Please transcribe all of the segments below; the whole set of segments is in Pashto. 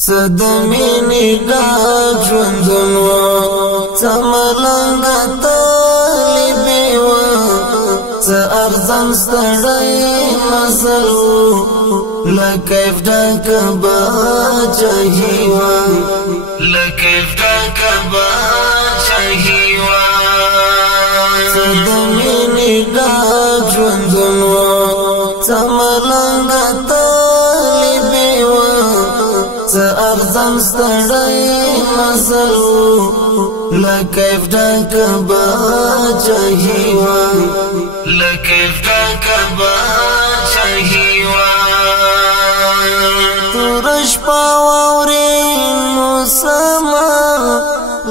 صدمینی ډاک ژوندون و څملنګه طالبې و څه ارزم ستړی مزل و له کیف ډکه باچاهي و له کیف ډکه باچاهي و صدمینی ډاک ژوندون و څملنګه ارزم ستړی مزل له کیف ډکه باچاهي و له کیف ډکه باچاهي و تور شپه واورین موسمه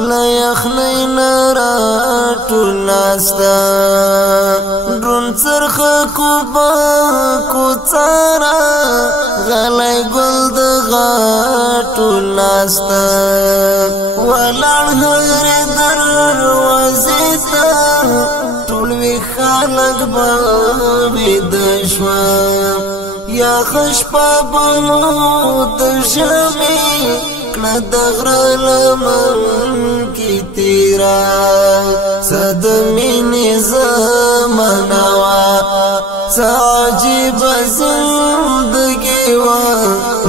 له یخنۍ نه راټول ناسته ډرون څرخه کوبه کوڅاره غلی ګل د غاټو ناسته ولاړ هرې دروازې ته ټول وي خلک به ویده شوه یخه شپه به مو د ژمي کړه د غره لمن کې تېره څه د مینې زمانه وه څه عجیبه زندګي وه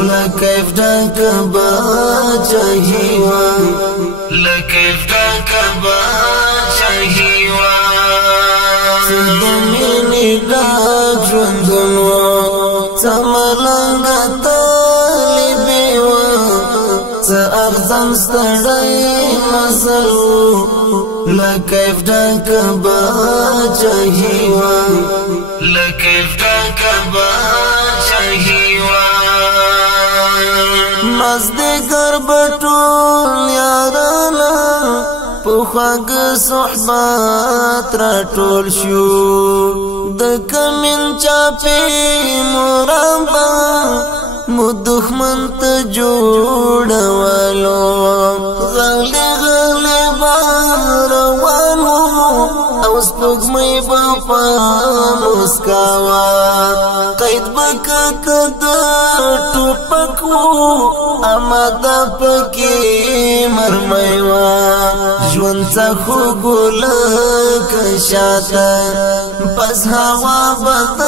له کیف ډکه باچاهي وه له کیف ډکه باچاهي وه څه د مینې ډک ژوندون و څملنګه طالبې وه څه ارزم ستړی مزل و له کیف ډکه باچاهي وه له کیف ډکه باچاهي وه مازدیګر به ټول یارانه په خواږه صحبت راټول شو د کمین چاپې مربا مو دښمن ته جوړولو غلی غلی به روان وو او سپوږمۍ به په مسکا وه قید به کته د ټوپک وو اماده پکې مرمۍ وه ژوند څه خوږ لکه شاته بس هوا به د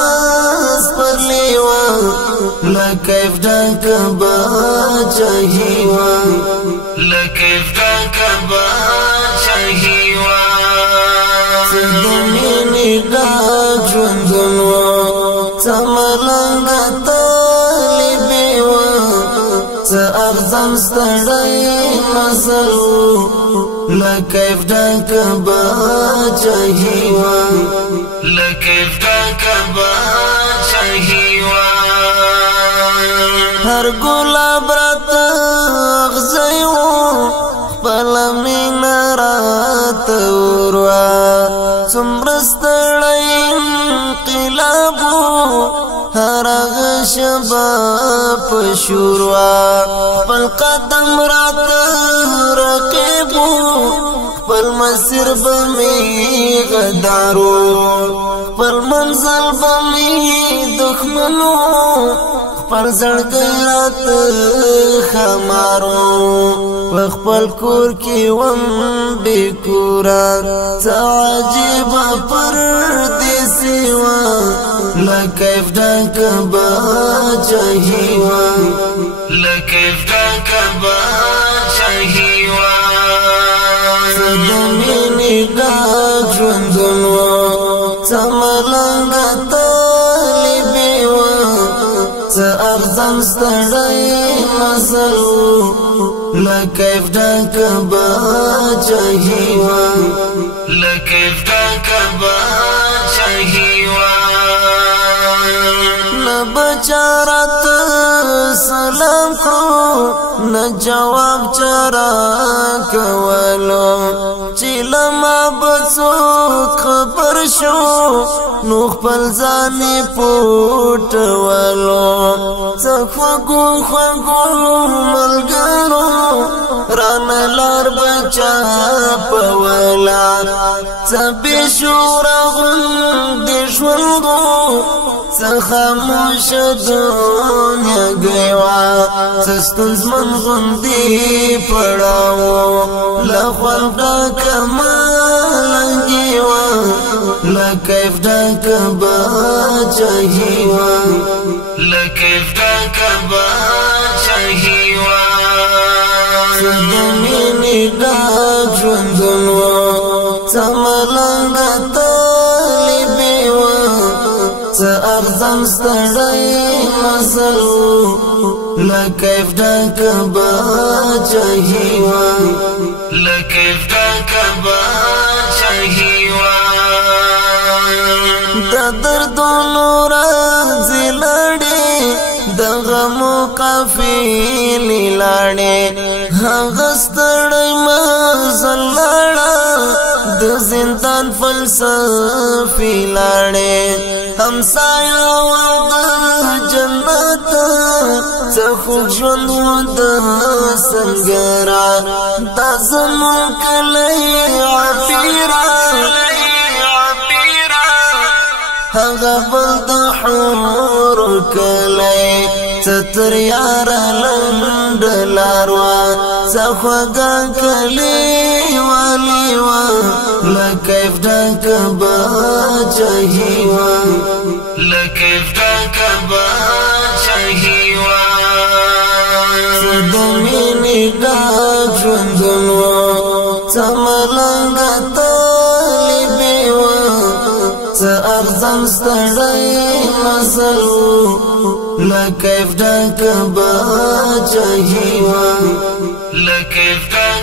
سپرلې وه له کیف ډکه باچاهي وه له کیف ډکه باچاهي وه څه د مینې ډک ژوندون و څملنګه طالبې وه څه ارزم ستړی مزل و له کیف ډکه باچاهي وه له کیف ډکه باچاهي وه هر ګلاب راته اغزی و خپله مینه راته ور وه څومره ستړی انقلاب و هر هغه شبه په شور وه خپل قدم راته رقیب و خپل مسیر به مې غدار و خپل منزل به مې دښمن و خپل زړګی راته ښامار و په خپل کور کې وم بې کوره څه عجیبه پردیسي وه له کیف ډکه باچاهي وه له کیف ډکه باچاهي وه څه د مینې ډک ژوندون و څملنګه طالبې وه څه ارزم ستړی مزل و له کیف ډکه باچاهي وه له کیف ډکه باچاهي وه نه به چا راته سلام کړو نه جواب چا راکولو چې له ما به څوک خبر شو نو خپل ځان یې پوټولو څه خوږو خوږو ملګرو رانه لار به چاپوله څه بې شوره غوندې ژوند و خاموش دنیا گیوا سستنز من غندی پڑاو لخوال ڈاک مالنگیوا لکیف ڈاک باچاہیوا لکیف ڈاک باچاہیوا سدمینی ڈاک جوندنوا سملنگا طالبیوا ارزم ستړی مسلو لکیف ډک باچاهیوا لکیف ډک باچاهیوا د دردونو راځي لړې د غمو قافلې لاړې هغه ستړی مزل لاړه د زندان فلسفې لاړې همسایا د جنت څخه ژوند د سنگرا د زمون کلی عبیرا هغه بل د حور کلی ستر یار لند لاروا څخه کلی والی وا لکیف ډک باچاهیوا لکیف ډک باچاهیوا سدمینی ډک ژوندنوا څملنګ طالبیوا ارزم ستړی مسلو لکیف ډک باچاهیوا لکیف ډک